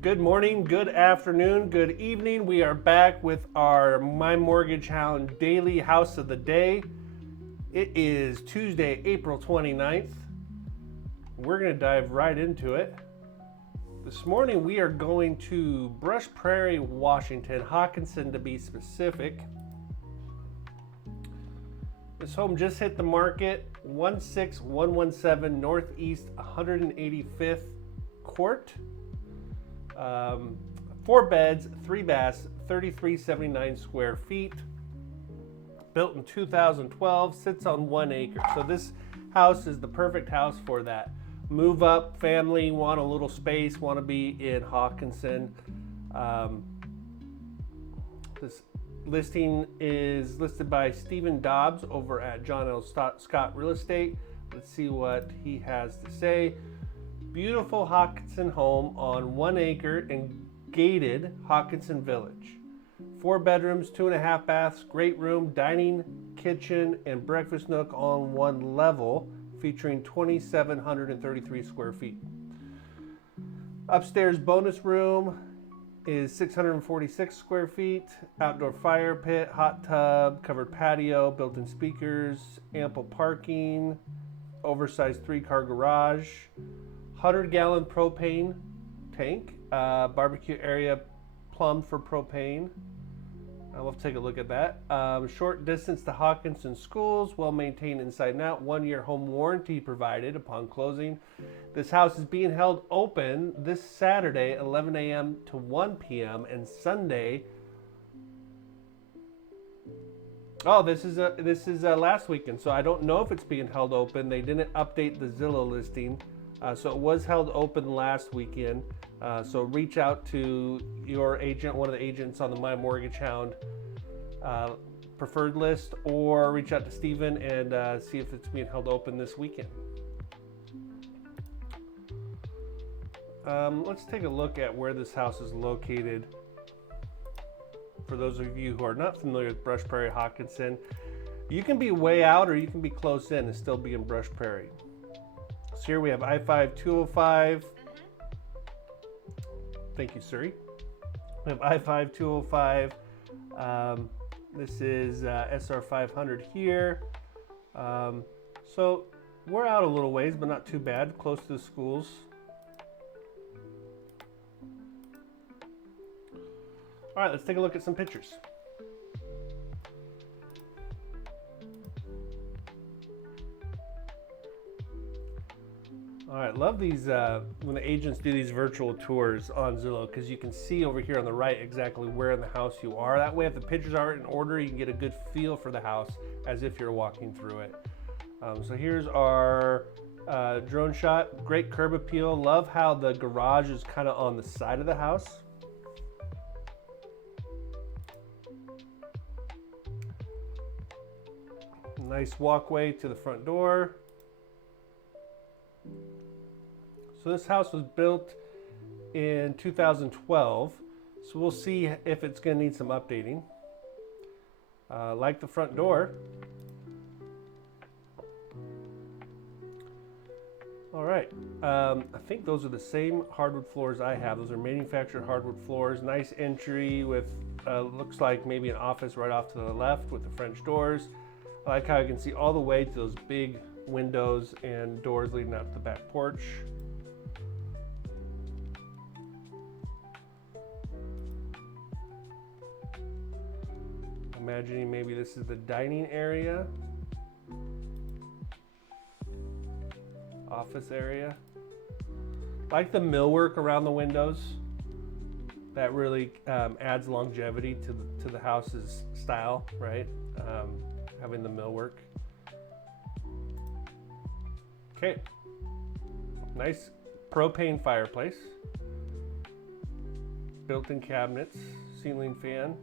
Good morning, good afternoon, good evening. We are back with our My Mortgage Hound Daily House of the Day. It is Tuesday, April 29th. We're going to dive right into it. This morning we are going to Brush Prairie, Washington, Hawkinson to be specific. This home just hit the market, 16117 Northeast 185th Court. 4 beds, 3 baths, 3379 square feet. Built in 2012, sits on 1 acre. So this house is the perfect house for that. Move up, family, want a little space, want to be in Hawkinson. This listing is listed by Stephen Dobbs over at John L. Scott Real Estate. Let's see what he has to say. Beautiful Hawkinson home on 1 acre in gated Hawkinson Village. 4 bedrooms, 2.5 baths, great room, dining, kitchen, and breakfast nook on 1 level, featuring 2,733 square feet. Upstairs bonus room is 646 square feet, outdoor fire pit, hot tub, covered patio, built-in speakers, ample parking, oversized 3-car garage, 100-gallon propane tank, barbecue area plumbed for propane. We'll take a look at that. Short distance to Hawkinson schools, well maintained inside and out, 1-year home warranty provided upon closing. This house is being held open this Saturday, 11 a.m. to 1 p.m. and Sunday. Oh, this is last weekend, so I don't know if it's being held open. They didn't update the Zillow listing. So it was held open last weekend. So reach out to your agent, one of the agents on the My Mortgage Hound preferred list, or reach out to Stephen and see if it's being held open this weekend. Let's take a look at where this house is located. For those of you who are not familiar with Brush Prairie, Hawkinson, you can be way out or you can be close in and still be in Brush Prairie. So here we have I-5-205. Thank you, Siri. We have I-5-205. This is SR 500 here. So we're out a little ways, but not too bad. Close to the schools. All right, let's take a look at some pictures. All right, love these when the agents do these virtual tours on Zillow, because you can see over here on the right exactly where in the house you are. That way, if the pictures aren't in order, you can get a good feel for the house as if you're walking through it. So here's our drone shot. Great curb appeal. Love how the garage is kind of on the side of the house. Nice walkway to the front door. So this house was built in 2012, so we'll see if it's going to need some updating. Like the front door. All right, I think those are the same hardwood floors I have. Those are manufactured hardwood floors. Nice entry with looks like maybe an office right off to the left with the French doors. I like how you can see all the way to those big windows and doors leading out to the back porch. Imagining maybe this is the dining area, office area. Like the millwork around the windows. That really adds longevity to the house's style, right? Having the millwork. Okay, nice propane fireplace, built-in cabinets, ceiling fan.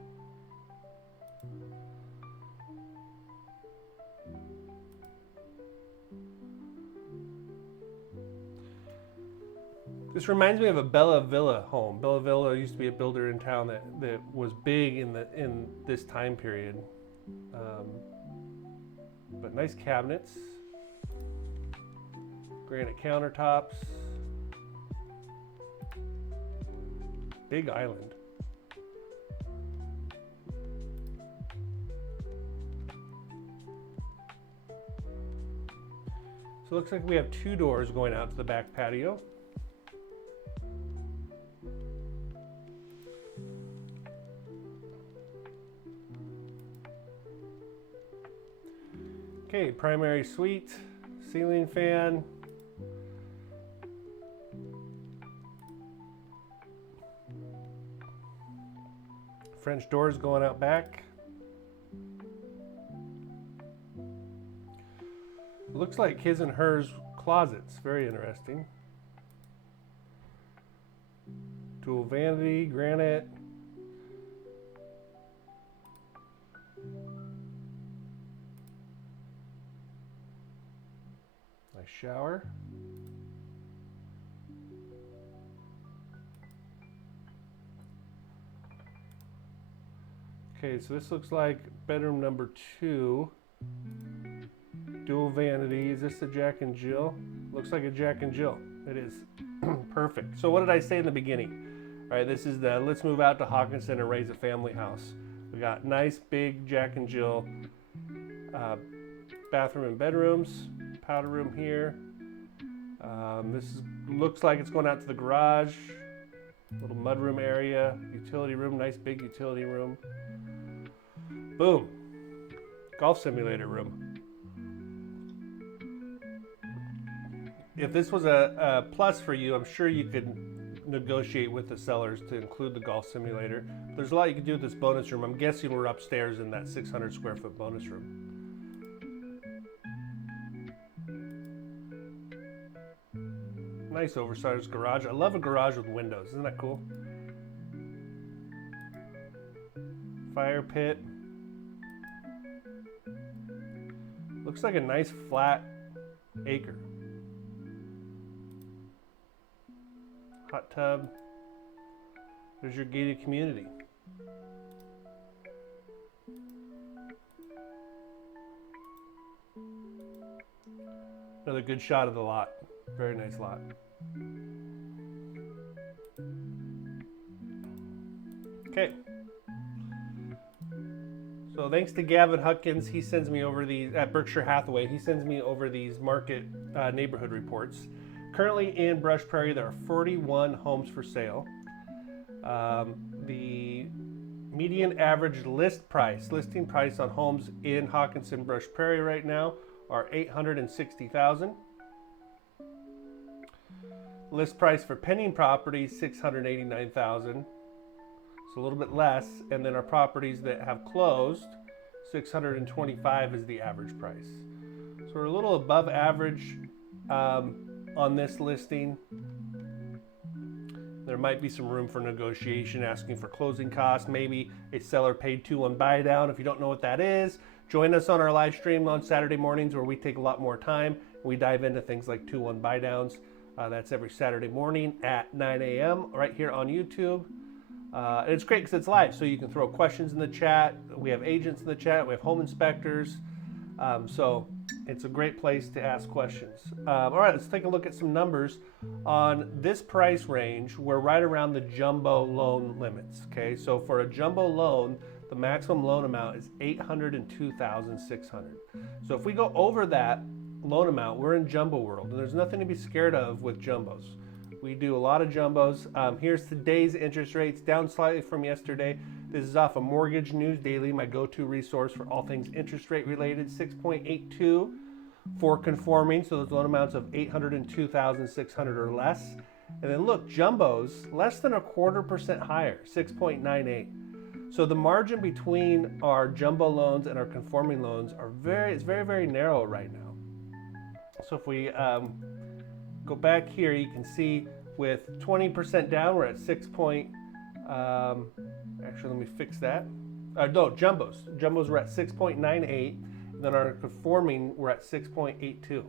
This reminds me of a Bella Villa home. Bella Villa used to be a builder in town that was big in this time period. But nice cabinets, granite countertops, big island. So it looks like we have 2 doors going out to the back patio. Okay, primary suite, ceiling fan. French doors going out back. It looks like his and hers closets. Very interesting. Dual vanity, granite. Nice shower. Okay, so this looks like bedroom number 2. Dual vanity. Is this a Jack and Jill? Looks like a Jack and Jill. It is. Perfect. So what did I say in the beginning? All right, this is the let's move out to Hawkinson and raise a family house. We got nice big Jack and Jill bathroom and bedrooms. Powder room here. Looks like it's going out to the garage. Little mudroom area. Utility room. Nice big utility room. Boom. Golf simulator room. If this was a plus for you, I'm sure you could negotiate with the sellers to include the golf simulator. There's a lot you can do with this bonus room. I'm guessing we're upstairs in that 600 square foot bonus room. Nice oversized garage. I love a garage with windows. Isn't that cool? Fire pit. Looks like a nice flat acre. Hot tub. There's your gated community. Another good shot of the lot. Very nice lot. Okay. So thanks to Gavin Huckins, he sends me over these, at Berkshire Hathaway, he sends me over these market neighborhood reports. Currently in Brush Prairie, there are 41 homes for sale. The median average listing price on homes in Hawkinson, Brush Prairie right now are $860,000. List price for pending properties, $689,000. So a little bit less. And then our properties that have closed, $625,000 is the average price. So we're a little above average on this listing. There might be some room for negotiation, asking for closing costs. Maybe a seller paid 2-1 buy down. If you don't know what that is, join us on our live stream on Saturday mornings where we take a lot more time. We dive into things like 2-1 buy downs. That's every Saturday morning at 9 a.m. right here on YouTube. And it's great because it's live, so you can throw questions in the chat. We have agents in the chat. We have home inspectors. So it's a great place to ask questions. All right, let's take a look at some numbers. On this price range, we're right around the jumbo loan limits. Okay, so for a jumbo loan, the maximum loan amount is $802,600. So if we go over that loan amount, we're in jumbo world, and there's nothing to be scared of with jumbos. We do a lot of jumbos. Here's today's interest rates, down slightly from yesterday. This is off of Mortgage News Daily, my go-to resource for all things interest rate related. 6.82 for conforming, so those loan amounts of $802,600 or less. And then look, jumbos, less than 0.25% higher, 6.98. So the margin between our jumbo loans and our conforming loans is very, very narrow right now. So if we go back here, you can see with 20% down, we're at 6. Actually, let me fix that. No, jumbos. Jumbos were at 6.98. Then our conforming, we're at 6.82.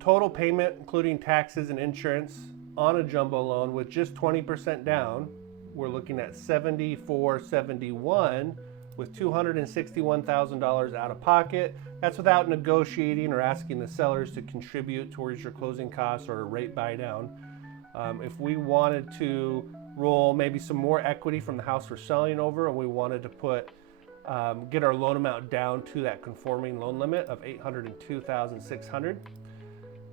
Total payment, including taxes and insurance, on a jumbo loan with just 20% down, we're looking at $74.71 with $261,000 out of pocket. That's without negotiating or asking the sellers to contribute towards your closing costs or a rate buy down. If we wanted to roll maybe some more equity from the house we're selling over, and we wanted to put get our loan amount down to that conforming loan limit of $802,600,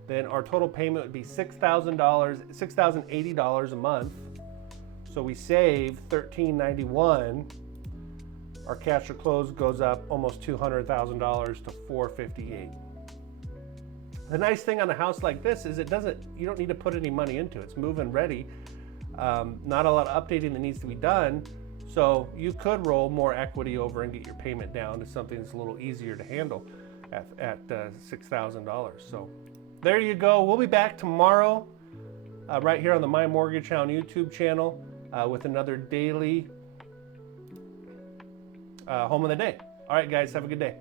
then our total payment would be $6,080 a month. So we save $1,391. Our cash to close goes up almost $200,000 to $458. The nice thing on a house like this is you don't need to put any money into it. It's move-in ready. Not a lot of updating that needs to be done. So you could roll more equity over and get your payment down to something that's a little easier to handle at $6,000. So there you go. We'll be back tomorrow right here on the My Mortgage Hound YouTube channel with another daily home of the day. All right, guys, have a good day.